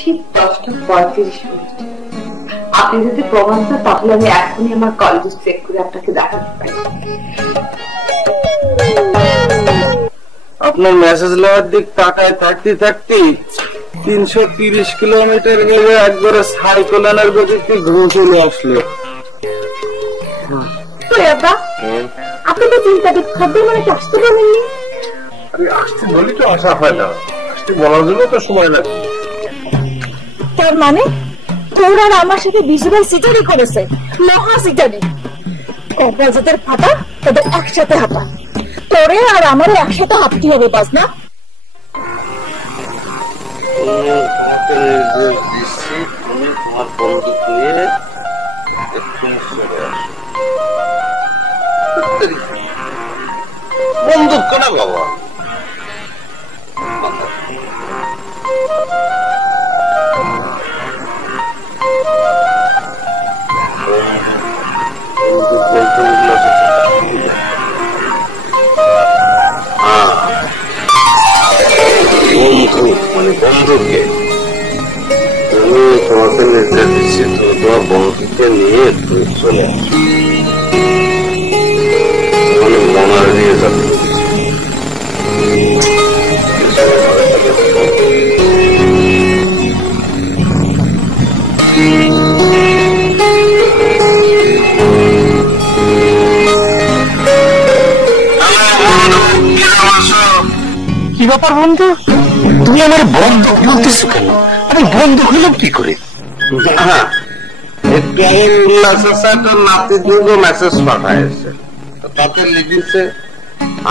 ঠিক 10:35। আপনি যদি প্রমাণ চান তাহলে আমি এখনই আমার কলেজ চেক করে আপনাকে দেখাতে পারি। আপনার মেসেজ লওয়ার দিক তাকায় থাকতে 330 কিলোমিটার গেলে একবারে সাইকেলের গতিতে ঘুরে চলে আসলো। আপনি তো চিন্তা করতে মানে আসতে পারেননি। আমি আসতে বলি তো আসা হয় না, আসতে বলার জন্য তো সময় লাগে। তার মানে তোরা আমার সাথে ভিজুয়াল সিটারি করেছে, মহা সিটারি। কক্সবাজারের ফাটা তাদের একসাথে হাঁটা, তোরে আর আমারও একসাথে হাঁটতে হবে, বাস না? বন্দুক কেনা বাবা, মানে বন্ধুকে তুমি তোমাকে নির্দেশ দিচ্ছি, তুমি তোমার বন্ধুকে নিয়ে তুমি চলে আসো, মানে মনার নিয়ে যাবে। কি ব্যাপার বন্ধু, তুমি আমার বন্ধু বলতেছো কেন? আমি বন্ধু হলাম কি করে? একটু উল্লাসের নাতির দিকে মেসেজ পাঠাইছে, তাতে লিখেছে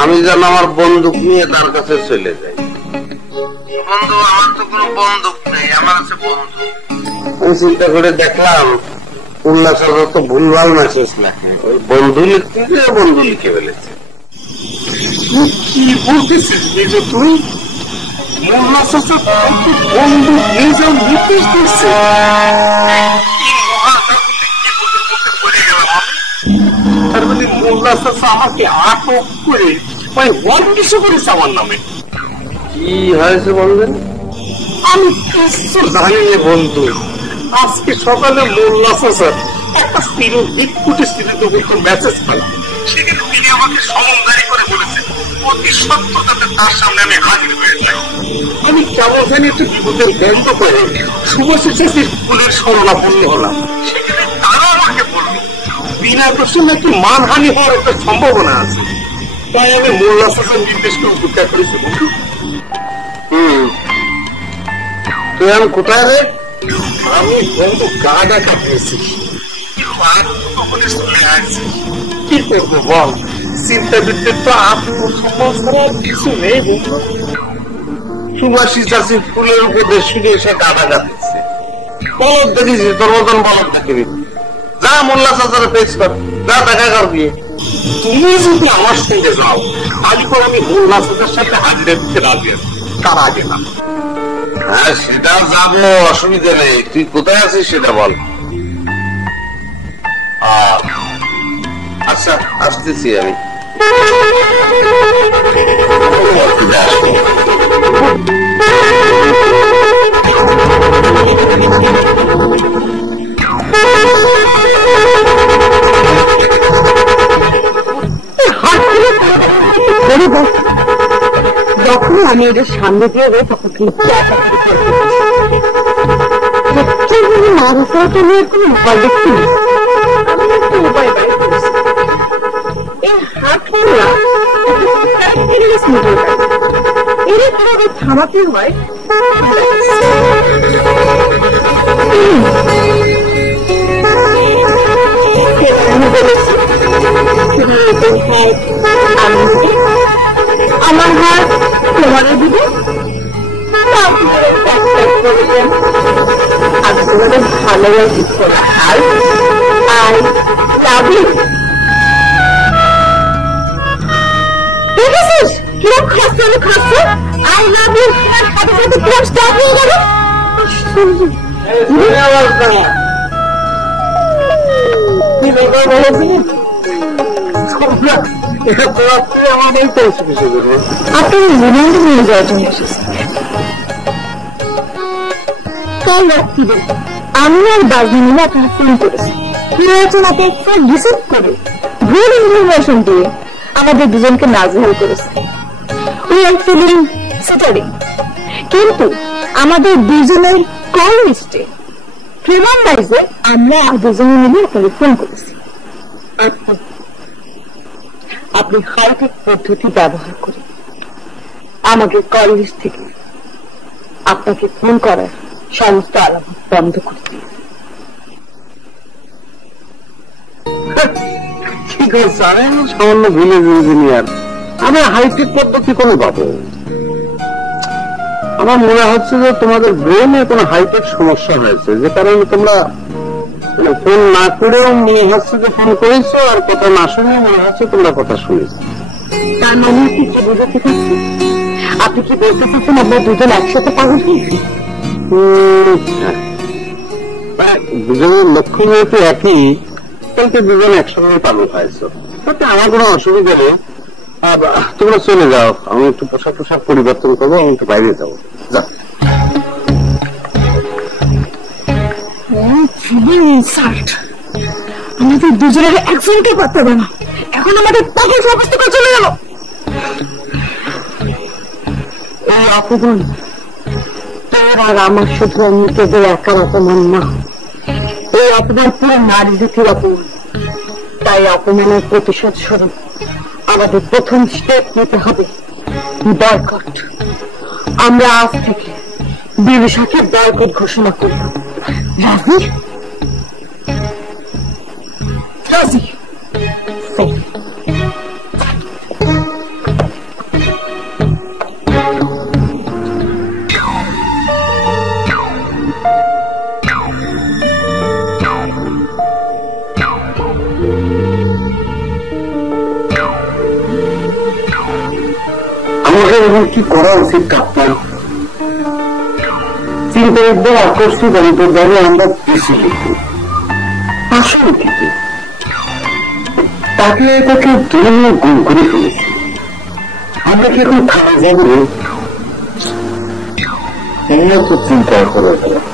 আমি যেন আমার বন্দুক নিয়ে তার কাছে চলে যাই। বন্ধু, আমার তো কোনো বন্দুক নেই, আমার আছে বন্ধু। আমি চিন্তা করে দেখলাম উল্লাসের তো ভুলভাল মেসেজ লেখে, ওই বন্ধু লিখতে গিয়ে বন্ধু লিখে ফেলেছে। কি বলতেছিস নিজে তুই? মোল্লা চাচা বন্ধু নিজেও নির্দেশ দিচ্ছে। তার মানে মোল্লা চাচা আমাকে আটক করে কিছু করেছে আমার নামে। কি হয়েছে বলবেন? আমি কিছু জানি না বন্ধু। আজকে সকালে মোল্লা চাচা একটা হিটকুটি সিরিজ মেসেজ পেলাম, সেখানে তিনি আমাকে সমনদারি করে বলেছে অতি সত্য যাতে তার সামনে আমি হাজির হয়ে যাই। আমি কেমন জানি একটু বিপদের ব্যঙ্গ করে শুভশ্রী চাষির ফুলের শরণাপন্ন হলাম। সেখানে তারা আমাকে বলল বিনা দোষে নাকি মানহানি হওয়ার একটা সম্ভাবনা আছে, তাই আমি মোল্লা চাচার নির্দেশকে উপেক্ষা করেছি বন্ধু। তুই আমি কোথায় রে? আমি বন্ধু গা ডাকা পেয়েছি, কি করবো বল? চিন্তা বৃত্তির তো আত্মসম্মান ছাড়া কিছু নেই বন্ধু। সুভাষী চাষি ফুলের উপরে শুনে এসে গাদা গাচ্ছে, বলদ দেখেছি তোর মতন বলদ দেখিনি। যা মোল্লা চাচার পেশ কর, যা দেখা কর গিয়ে। তুমি যদি আমার সঙ্গে যাও তাহলে পর আমি মোল্লা চাচার সাথে হাজিরা দিতে রাজি আছি, তার আগে না। হ্যাঁ সেটা যাবো, অসুবিধা নেই। তুই কোথায় আছিস সেটা বল। আচ্ছা আসতেছি আমি। যখন আমি ওদের সামনে দিয়ে যাই তখন মারাটা নিয়ে কোনো ভয় দেখছি না। আমি একটা উপায় বাইর করেছি, এই হাত এরকম থামাতে হয়। আমার হাত তোমাদের দিবে, আমি তোমাদের ভালোবাসি। দেখেছিস কিরকম খাচ্ছে, আমি খাচ্ছে আই লাভ ইউ সাথে সাথে কিরকম স্টপ হয়ে গেল। আপনার রিমান্ডে নিয়ে যাওয়ার জন্য এসেছে। তাই রাত্রিরে আমি আর বাজনী মিলে আপনার ফোন করেছি। নির্বাচনাতে রিসিভ করে ভুল ইনফরমেশন দিয়ে আমাদের দুজনকে নাজেহাল করেছে। উই আর ফিলিং সিটারিং, কিন্তু আমাদের দুজনের কল লিস্টে প্রমাণ নাই যে আমরা দুজনে মিলে আপনাকে ফোন করেছি। আপনি হাইটেক পদ্ধতি ব্যবহার করে আমাদের কল লিস্ট থেকে আপনাকে ফোন করার সমস্ত আলাপ বন্ধ করে দিয়েছে। ঠিক আছে, আমি সামান্য ভিলেজ ইঞ্জিনিয়ার, আমি হাইটেক পদ্ধতি কোনো পাবো। আমার মনে হচ্ছে যে তোমাদের ব্রেনে কোনো হাইটেক সমস্যা হয়েছে, যে কারণে তোমরা ফোন না করেও মনে হচ্ছে যে ফোন করেছো, আর কথা না শুনে মনে হচ্ছে তোমরা কথা শুনেছো। তার মানে কি বোঝাতে পারছি? আপনি কি বলতে চাচ্ছেন আমরা দুজন একসাথে পাগল হয়েছি? দুজনের লক্ষ্য যেহেতু একই, তাহলে দুজন একসঙ্গে পাগল হয়েছো, তাতে আমার কোনো অসুবিধা নেই। তোমরা চলে যাও, আমি একটু পোশাক পরিবর্তন করবো, আমি একটু বাইরে যাবো। যাও। আমাদের দুজনের একজনকে পারতে হবে না, এখন আমাদের পাগল অবস্থা করে চলে গেল। এই অপমান তোর আর আমার শুধু নিজেদের একার অপমান না, এই অপমান পুরো নারী জাতির অপমান। তাই অপমানের প্রতিশোধ স্বরূপ আমাদের প্রথম স্টেপ নিতে হবে বয়কট। আমরা আজ থেকে বিবিসাকে বয়কট ঘোষণা করব। রাজি? রাজি। আমাদের এখন কি করা উচিত কাপ্তান? চিন্তা একবার আকর্ষিত অন্তর্জালে আমরা বেশি লিখি, আসলে কিন্তু তাকে ধরে গুম করে ফেলেছি। আমরা কি এখন থানা যাবো? এমনি তো চিন্তা করে গেলাম।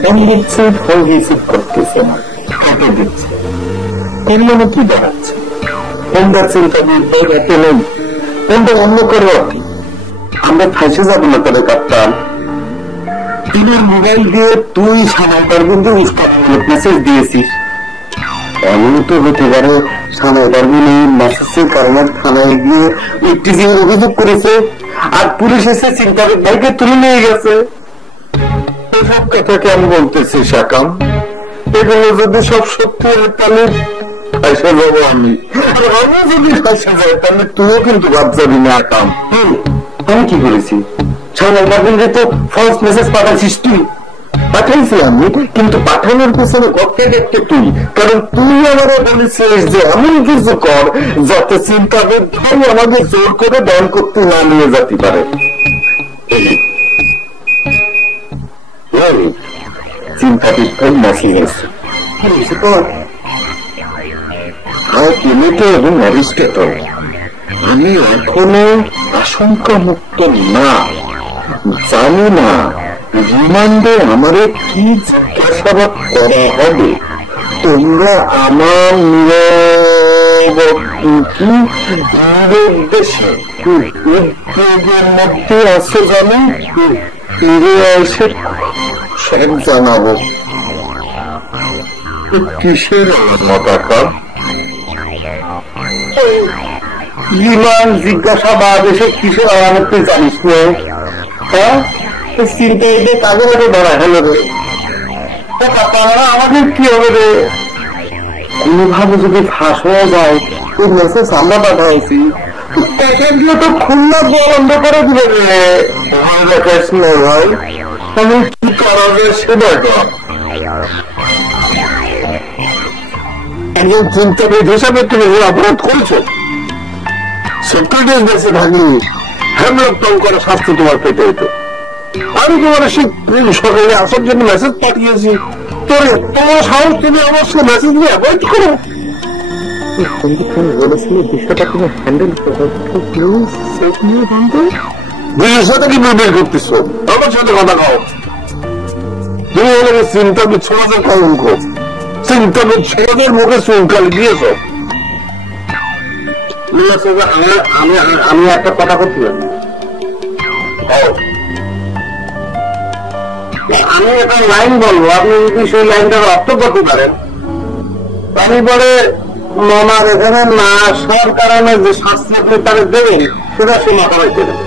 ফোন দিচ্ছে, ফোন রিসিভ করতেছে না, কাকে দিচ্ছে, এর মানে কি দাঁড়াচ্ছে? ফোনটার চিন্তা রাতে নেই, ফোনটা অন্য করো। আমরা ফাঁসে যাবো না তাহলে কাপ্তান? টিভির মোবাইল দিয়ে তুই সানাইটার কিন্তু মেসেজ দিয়েছিস। এমন তো হতে পারে সানাইটার বিনে মেসেজের কারণে থানায় গিয়ে টিভি অভিযোগ করেছে, আর পুলিশ এসে চিন্তার ভাইকে তুলে নিয়ে গেছে। এসব কথা কেন বলতেছিস একাম? এগুলো যদি সব সত্যি হয় তাহলে ফাঁসে যাবো আমি, আর আমি যদি ফাঁসে যাই তাহলে তুইও কিন্তু বাদ যাবি না একাম। আমি কি করেছি? সানাইটার তো ফলস মেসেজ পাঠাচ্ছিস তুই। পাঠাইছি আমি, কিন্তু পাঠানোর পেছনে গপ্পে দেখতে তুই, কারণ তুই আমাকে বলেছিস যে এমন কিছু কর যাতে চিন্তাদের ভাই আমাকে জোর করে দান করতে না নিয়ে যেতে পারে। চিন্তাদের ভাই মেসেজ আছে, আমি এখনো আশঙ্কা মুক্ত না। জানি না রিমান্ডে আমারে কি জিজ্ঞাসাবাদ করা হবে। তোমরা আমার নির্দেশে উদ্যোগের মধ্যে আছে জানো, ফিরে এসে সব জানাবো। কিসের মতাকা? রিমান্ড জিজ্ঞাসাবাদ এসে কিসের আলাদা তুই জানিস না? হ্যাঁ, চিন্তা এদের কাজে লাগে ধরা হলো রে। আমাদের কি হবে রে? কোনোভাবে যদি ফাঁস হয়ে যায়, ওই মেসেজ আমরা পাঠাইছি, প্যাকেটগুলো তো খুলনা বন্ধ করে দিবে রে। দেখাস না ভাই, আমি কি করা যায় সেটা কর। একজন চিন্তাবিদ হিসাবে তুমি অপরাধ করেছো, সেক্রেটারি দেশে ভাগি হ্যামলক টং করে শাস্তি তোমার পেতে হতো। আমি তোমার সকালে আসার জন্য মেসেজ পাঠিয়েছি, তোমার সাহস তুমি আমার সে মেসেজ নিয়ে অ্যাভয়েড করো। বলেছিল বিষয়টা তুমি হ্যান্ডেল নিজের সাথে কি বের করতেছ? আমার সাথে কথা কও। তুমি বলে চিন্তা বিচ্ছন্নতার কলঙ্ক, চিন্তা বিচ্ছন্নতার মুখে চুনকালি দিয়েছ। আমি একটা কথা করতে পারি, আমি একটা লাইন বলবো, আপনি যদি সেই লাইনটা রপ্ত করতে পারেন। আমি বলে মামার এখানে না আসার কারণে যে শাস্তি আপনি তাদের দেবেন সেটা সে মাথা রেখে দেবে।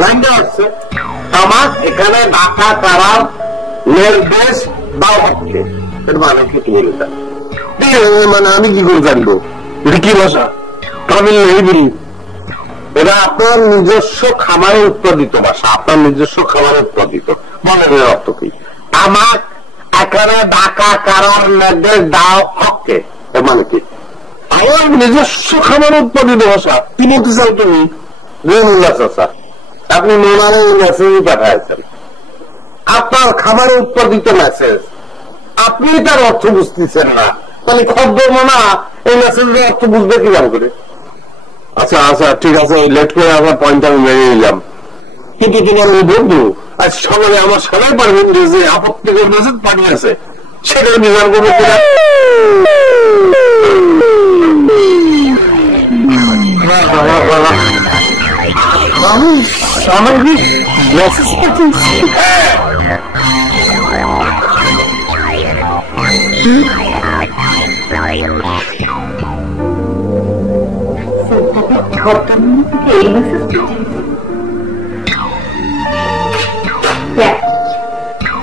লাইনটা হচ্ছে, আমার এখানে ঢাকা কারার নির্দেশ দাও হচ্ছে, এর মানে কি তুমি বলতে? মানে আমি কি করে জানবো এটা কি ভাষা? তামিল নেই বলি। এটা আপনার নিজস্ব খামারে উৎপাদিত ভাষা, আপনার নিজস্ব খামারে উৎপাদিত। বলেন এর অর্থ কি? আমার এখানে ঢাকা কারার নির্দেশ দাও হচ্ছে, এর মানে কি? আমার নিজস্ব খামারে উৎপাদিত ভাষা। কি বলতে চাও তুমি? চাচা, আপনি মোনারে মেসেজ পাঠাইছেন, আপনার খামারে উৎপাদিত মেসেজ, আপনি তার অর্থ বুঝতেছেন না, মানে খদ্দ মোনা এই মেসেজের অর্থ বুঝবে কি জান করে? আচ্ছা আচ্ছা ঠিক আছে, লেট করে আমার পয়েন্ট আমি মেনে নিলাম, কিন্তু তোমার ওই বন্ধু আজ সকালে আমার সবাই পারবেন যে আপত্তিকর মেসেজ পাঠিয়েছে, সেটা বিচার করবো কিনা? আমার কি মেসেজ পাঠিয়েছি?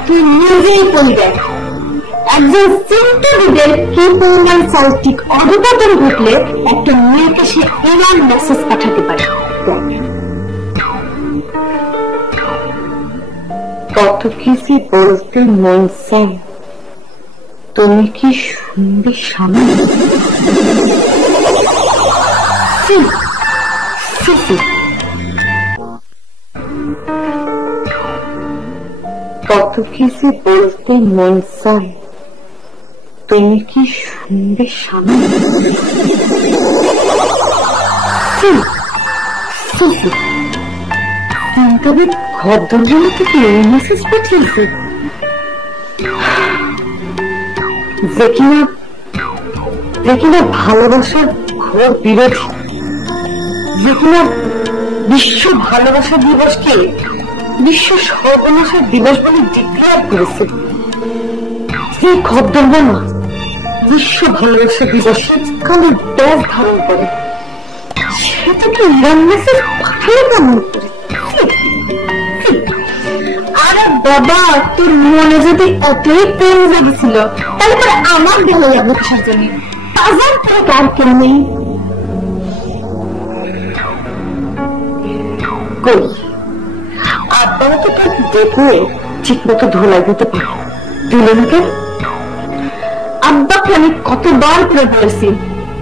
তুই নিজেই পরিবেশ একজন চিন্তাবিদের কি পরিমাণ সাহিত্যিক অধপতন ঘটলে একটা মেয়েকে সে এমন মেসেজ পাঠাতে পারে। কত কিছু বলতে মন চায়, তুমি কি শুনবে স্বামী? কত কিছু বলতে মন চায়, তুমি কি শুনবে স্বামী? তবে ঘরদরগুলো থেকে এই মেসেজ পাঠিয়েছে যে কিনা ভালোবাসার ঘোর বিরোধী, যে কিনা বিশ্ব ভালোবাসা দিবসকে বিশ্ব সর্বনাশার দিবস বলে ডিক্লেয়ার করেছে। যে ঘরদরগুলো বিশ্ব ভালোবাসা দিবসে কালো ব্যাগ ধারণ করে, সেটা কি ইরান মেসেজ পাঠালে কেমন করে? আরে বাবা, তোর মনে যদি এতই প্রেম জেগেছিল তাহলে পরে আমার ভালো লাগলো কিসের জন্য? তাজার তোর কার কেন নেই? কই আব্বারা তো তাকে দেখে ঠিক মতো ধোলাই দিতে পারে, দিল না কেন? আব্বাকে আমি কতবার করে বলেছি,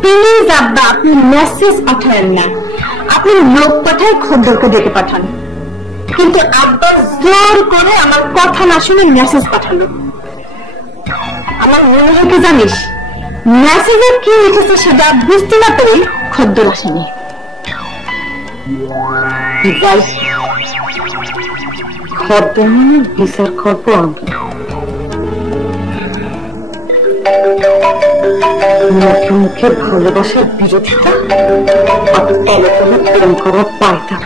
প্লিজ আব্বা আপনি মেসেজ পাঠান না, আপনি লোক পাঠায় খদ্দরকে ডেকে পাঠান। কিন্তু আব্বা জোর করে আমার কথা না শুনে মেসেজ পাঠালো। আমার মনে হয় কি জানিস, মেসেজে কি লিখেছে সেটা বুঝতে না পেরে খদ্দর আসেনি। খদ্দর মানে বিচার করবো আমরা, মুখে মুখে ভালোবাসার বিরোধিতা আর তলে তলে প্রেম করার পায়টা।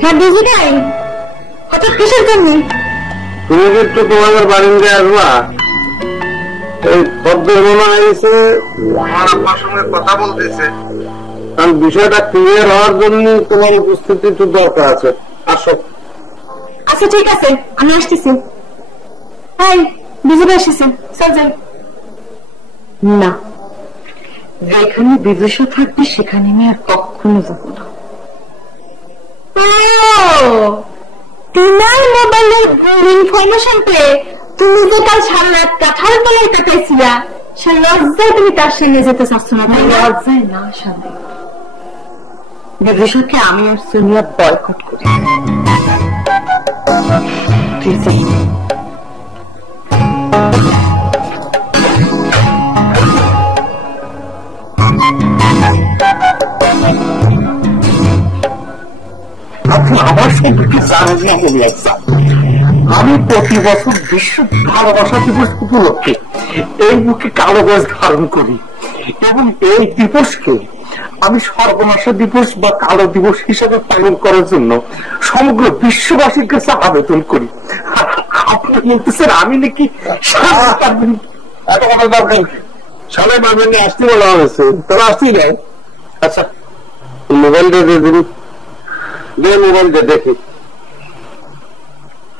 হ্যাঁ বুঝি নাই, হঠাৎ কিসের জন্য? তুমি একটু তোমাদের বাড়িতে আসবা, এই খদ্দের মনে হয়েছে আমার সঙ্গে কথা বলতেছে, কারণ বিষয়টা ক্লিয়ার হওয়ার জন্য তোমার উপস্থিতি একটু দরকার আছে। আসো। আচ্ছা ঠিক আছে, আমি আসতেছি। হাই বিজয় এসেছে, চল যাই। না, যেখানে বিদেশে থাকবে সেখানে আমি আর কখনো যাব না। তোমার মোবাইলের ইনফরমেশন পেয়ে তুমি যে কাল সারা রাত কাঁঠাল তলে কাটাইছিলা, সে লজ্জায় তুমি তার সঙ্গে যেতে চাচ্ছ না? লজ্জায় না শান্তি, বিদেশকে আমি আর সোনিয়া বয়কট করি। তুই আমার সম্পর্কে জানেন না মোল্লা স্যার, আমি প্রতি বছর বিশ্ব ভালোবাসা দিবস উপলক্ষে এই বুকে কালো গাছ ধারণ করি এবং এই দিবসকে আমি সর্বনাশা দিবস বা কালো দিবস হিসেবে পালন করার জন্য সমগ্র বিশ্ববাসীর কাছে আবেদন করি। আপনি বলতেছেন আমি নাকি সবাই পারবেন আসতে বলা হয়েছে, তোরা আসতেই নাই। আচ্ছা মোবাইলটা দিয়ে দিন, মোবাইলটা দেখি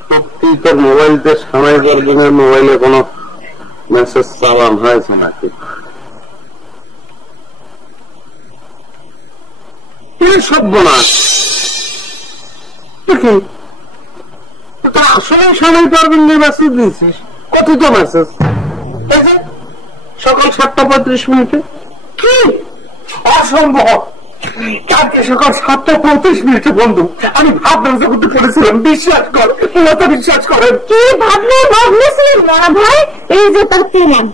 সত্যি তোর মোবাইলতে সামাই পারবেনের মোবাইলে কোনো মেসেজ চালান হয়েছে নাকি। সর্বনাশ, দেখি তোর আসলে সামাই পারবেন মেসেজ দিয়েছিস? কত তো মেসেজ? সকাল 7:35 কি অসম্ভব! কালকে সকাল 7:35 বন্ধু আমি ভাবনা জগতে পড়েছিলাম। বিশ্বাস কর, বিশ্বাস করেন। কি ভাবলেছিলেন না ভাই? এই যে তার পেলেন।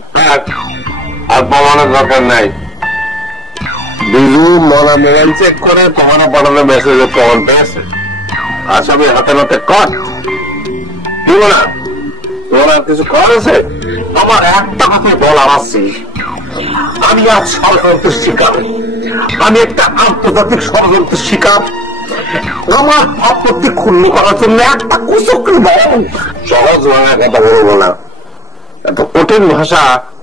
আর প্রমাণের দরকার নাই। বিজু মরা মোবাইল চেক করে তোমার পাঠানো মেসেজে প্রমাণ পেয়েছে। আসামি হাতে নাতে কট দিব না। তোমার কিছু করেছে? আমার একটা কথা বলার আছে, আমি আজ ষড়যন্ত্রের শিকার। আমি একটা আন্তর্জাতিক ষড়যন্ত্রের শিকার। আমার ভাবমূর্তি ক্ষুণ্ণ করার জন্য একটা কুচক্রী বল। সহজ ভাষায় কথা বলবো না, এত কঠিন ভাষা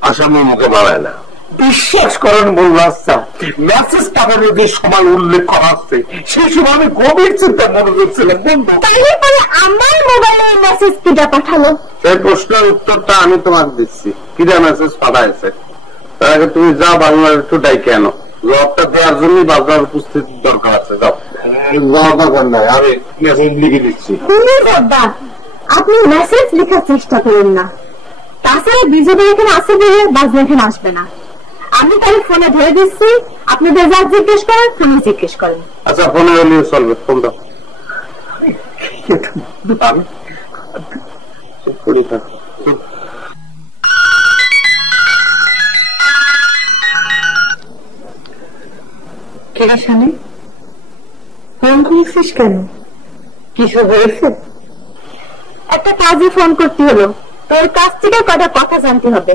আসামির মুখে বাড়ায় না। বিশ্বাস করেন মোল্লা স্যার, মেসেজ পাঠানোর যে সময় উল্লেখ করা আছে সেই সময় আমি গভীর চিন্তা মনোযোগ ছিলাম বন্ধু। তাহলে পরে আমার মোবাইলে মেসেজ কিটা পাঠালো? সেই প্রশ্নের উত্তরটা আমি তোমাকে দিচ্ছি। কিরা মেসেজ পাঠাইছে তার আগে তুমি যা বাংলার একটু ডাইকে আনো। জবাবটা দেওয়ার জন্য বাজার উপস্থিতির দরকার আছে। যাও, দরকার নাই, আমি মেসেজ লিখে দিচ্ছি। আপনি মেসেজ লেখার চেষ্টা করেন না। তাছাড়া বিজয় এখানে আসে বলে বাজনা এখানে আসবে না। আমি তাহলে ফোনে ধরে দিচ্ছি, আপনাদের যা জিজ্ঞেস করেন ফোনে জিজ্ঞেস করেন। আচ্ছা ফোনে হলেও চলবে, ফোন দাও। ফোন করেছিস কেন? কিছু হয়েছে? একটা কাজে ফোন করতে হলো, তোর কাছ থেকে কটা কথা জানতে হবে।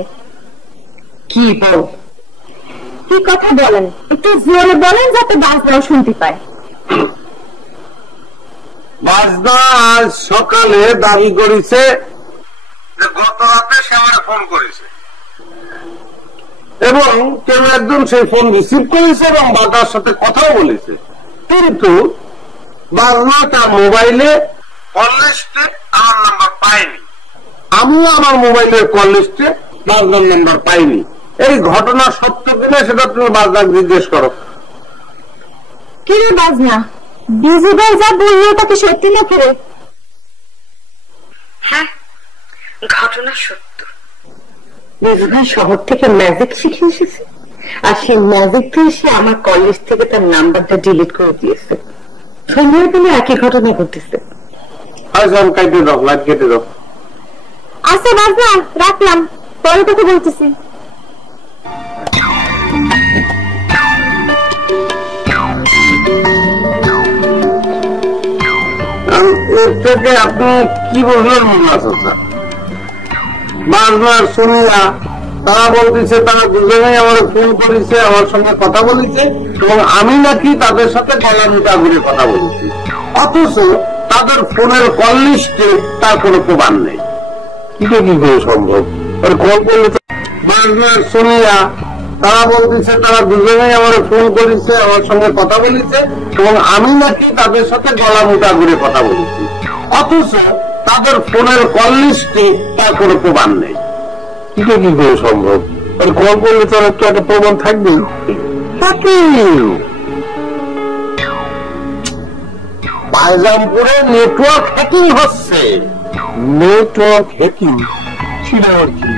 কি বল? কি কথা বলেন? একটু জোরে বলেন যাতে বাজনাও শুনতে পায়। বাজনা আজ সকালে দাবি করেছে যে গত রাতে সে আমার ফোন করেছে এবং কেউ একজন সেই ফোন রিসিভ করেছে এবং বাজার সাথে কথাও বলেছে, কিন্তু বাজনা তার মোবাইলে কল লিস্টে আমার নাম্বার পাইনি। আমিও আমার মোবাইলের কল লিস্টে বাজনার নাম্বার পাইনি। এই ঘটনা সত্য কিনা সেটা তুমি বাজনাকে জিজ্ঞেস করো। কি রে বাজনা, বিজু ভাই যা বললো তাকে সত্যি না করে? হ্যাঁ, ঘটনা সত্য। বিজু ভাই শহর থেকে ম্যাজিক শিখে এসেছে, আর সেই ম্যাজিক দিয়ে সে আমার কলেজ থেকে তার নাম্বারটা ডিলিট করে দিয়েছে। সময় পেলে একই ঘটনা ঘটেছে। কেটে দাও, লাইট কেটে দাও। আচ্ছা বাজনা, রাখলাম, পরে কথা বলতেছি। এর থেকে আপনি কি বুঝলেন? বাজনার শুনিয়া তারা বলতেছে তারা দুজনেই আমার ফোন করেছে, আমার সঙ্গে কথা বলেছে এবং আমি নাকি তাদের সাথে গলা মিটা ঘুরে কথা বলেছি, অথচ তাদের ফোনের কল লিস্টে তার কোনো প্রমাণ নেই। এটা কি করে সম্ভব? কল করলে বাজনার শুনিয়া তারা বলতেছে তারা দুজনেই আমার ফোন করেছে, আমার সঙ্গে কথা বলেছে এবং আমি নাকি তাদের সাথে গলা মোটা ঘুরে কথা বলেছি, অথচ তাদের ফোনের কল লিস্টে তার কোনো প্রমাণ নেই। এটা কি করে সম্ভব? কল করলে তো একটু একটা প্রমাণ থাকবেই। বাইজামপুরে নেটওয়ার্ক হ্যাকিং হচ্ছে। নেটওয়ার্ক হ্যাকিং ছিল আর কি?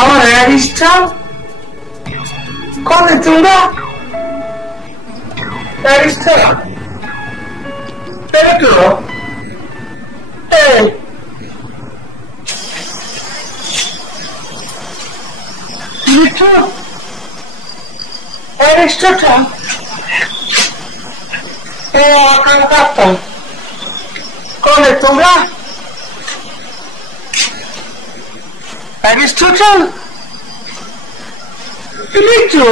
আমার অ্যারিস্টাল কনে তোমরা অ্যারিস্টাল Aristotle. कौन है तुमरा? Aristotle. Electro.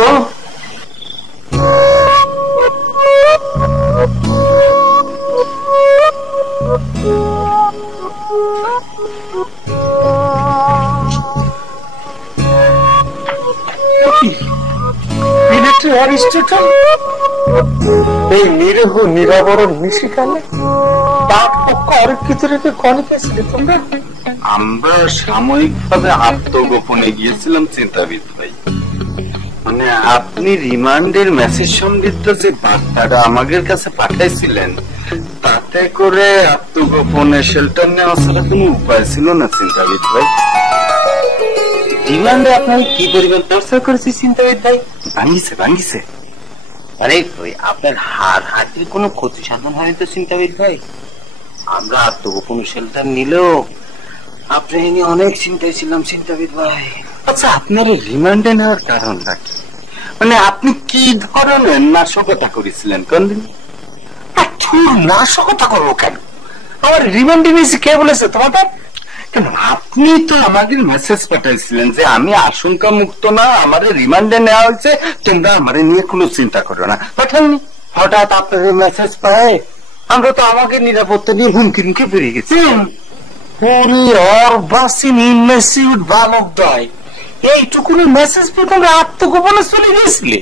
অ্যারিস্টটল এই নিরীহ নিরাবরণ নিশিকালে তার পক্ষ অরক্ষিত রেখে কনে গেছিলে তোমরা? আমরা সাময়িকভাবে আত্মগোপনে গিয়েছিলাম চিন্তাবিদ ভাই। মানে আপনি রিমান্ডের মেসেজ সমৃদ্ধ যে বার্তাটা আমাদের কাছে পাঠাইছিলেন, তাতে করে আত্মগোপনে শেল্টার নেওয়া ছাড়া কোনো উপায় ছিল না চিন্তাবিদ ভাই। রিমান্ডে আপনার কি পরিমাণ টর্চার করেছি চিন্তাবিদ ভাই? ভাঙিছে আরে আপনার হাড়ের কোনো ক্ষতি সাধন হয়নি তো চিন্তাবিদ ভাই? আমরা আত্মগোপন শেল্টার নিলেও আপনি নিয়ে অনেক চিন্তায় ছিলাম চিন্তাবিদ ভাই। আচ্ছা, আপনার রিমান্ডে নেওয়ার কারণটা কি? মানে আপনি কি ধরনের নাশকতা করেছিলেন কোনদিন? নাশকতা করবো কেন? আমার রিমান্ডে নিয়েছি কে বলেছে তোমাদের? আপনি তো আমাদের মেসেজ পাঠাইছিলেন যে আমি আশঙ্কা মুক্ত না, আমাদের রিমান্ডে নেওয়া হয়েছে, তোমরা আমাদের নিয়ে কোনো চিন্তা করো না। পাঠাননি, হঠাৎ আপনাদের মেসেজ পায় আমরা তো আমাকে নিরাপত্তা নিয়ে হুমকি মুখে পেরিয়ে গেছি। এইটুকুনি মেসেজ পেয়ে তোমরা আত্মগোপনে চলে গিয়েছিলে?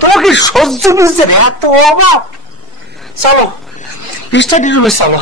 তোমাকে সহ্য বুঝছে এত অভাব। চলো স্টাডি রুমে চলো।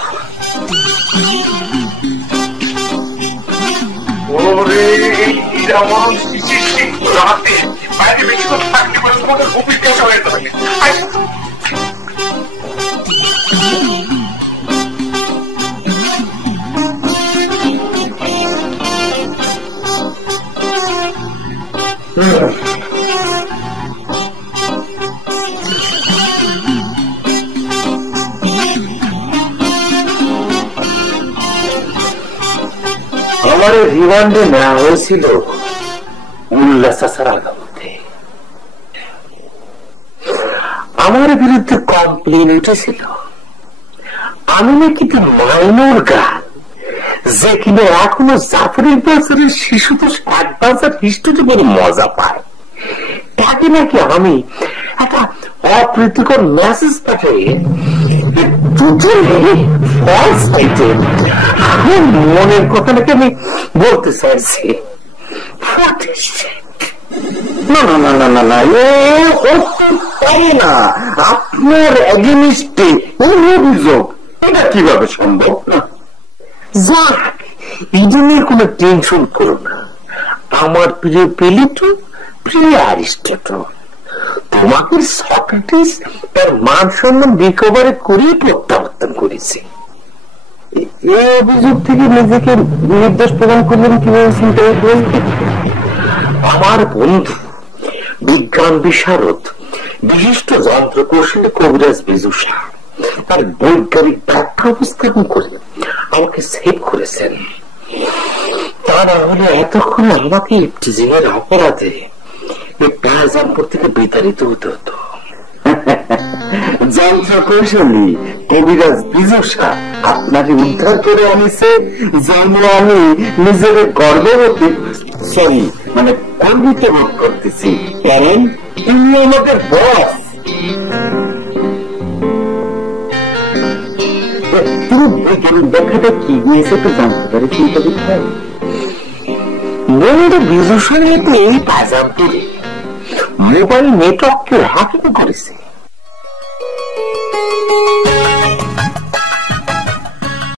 আমার রিমান্ডে নেওয়া হয়েছিল উল্লাসার আদালতে। আমার বিরুদ্ধে কমপ্লেন উঠেছিল আমি নাকি মাইনর গান, যে কিনা এখনো জাফরের বছরের শিশু তো 1 বছর হিস্ট্রি করে মজা পায়, তাকে নাকি আমি একটা অপ্রীতিকর মেসেজ পাঠিয়ে মনের কথা নাকি আমি বলতে চাইছি। না, আপনার এগেনিস্টে অভিযোগ, এটা কিভাবে সম্ভব? যাক, এই জন্য কোনো টেনশন করো না। আমার প্রিয় প্লেটো, প্রিয় অ্যারিস্টটল, তোমাকে সক্রেটিস তার মান সম্মান রিকভারি করিয়ে প্রত্যাবর্তন করেছে। এই অভিযোগ থেকে নিজেকে নির্দোষ প্রমাণ করলেন কিভাবে চিন্তা করবেন? আমার বন্ধু বিজ্ঞান বিশারদ বিশিষ্ট যন্ত্র কৌশলী কবিরাজ বিজুষা তার বৈজ্ঞানিক ব্যাখ্যা উপস্থাপন করে আমাকে সেভ করেছেন। তা না হলে এতক্ষণ আমাকে ইফটিজিংয়ের অপরাধে প্যারাজাম্পুর থেকে বিতাড়িত হতে হতো। যন্ত্র কৌশলী কবিরাজ বিজুষা আপনাকে উদ্ধার করে আনিছে, যেন আমি নিজের গর্ববতী গর্বিত বোধ করতেছি, কারণ তুমি আমাদের বস। তুমি বৈজ্ঞানিক ব্যাখ্যাটা কি দিয়েছে তো জানতে পারি চিন্তা করতে হয়। মনে বিজুষার মতো এই প্যারাজাম্পুরে মোবাইল নেটওয়ার্ককে হ্যাকিং করেছে।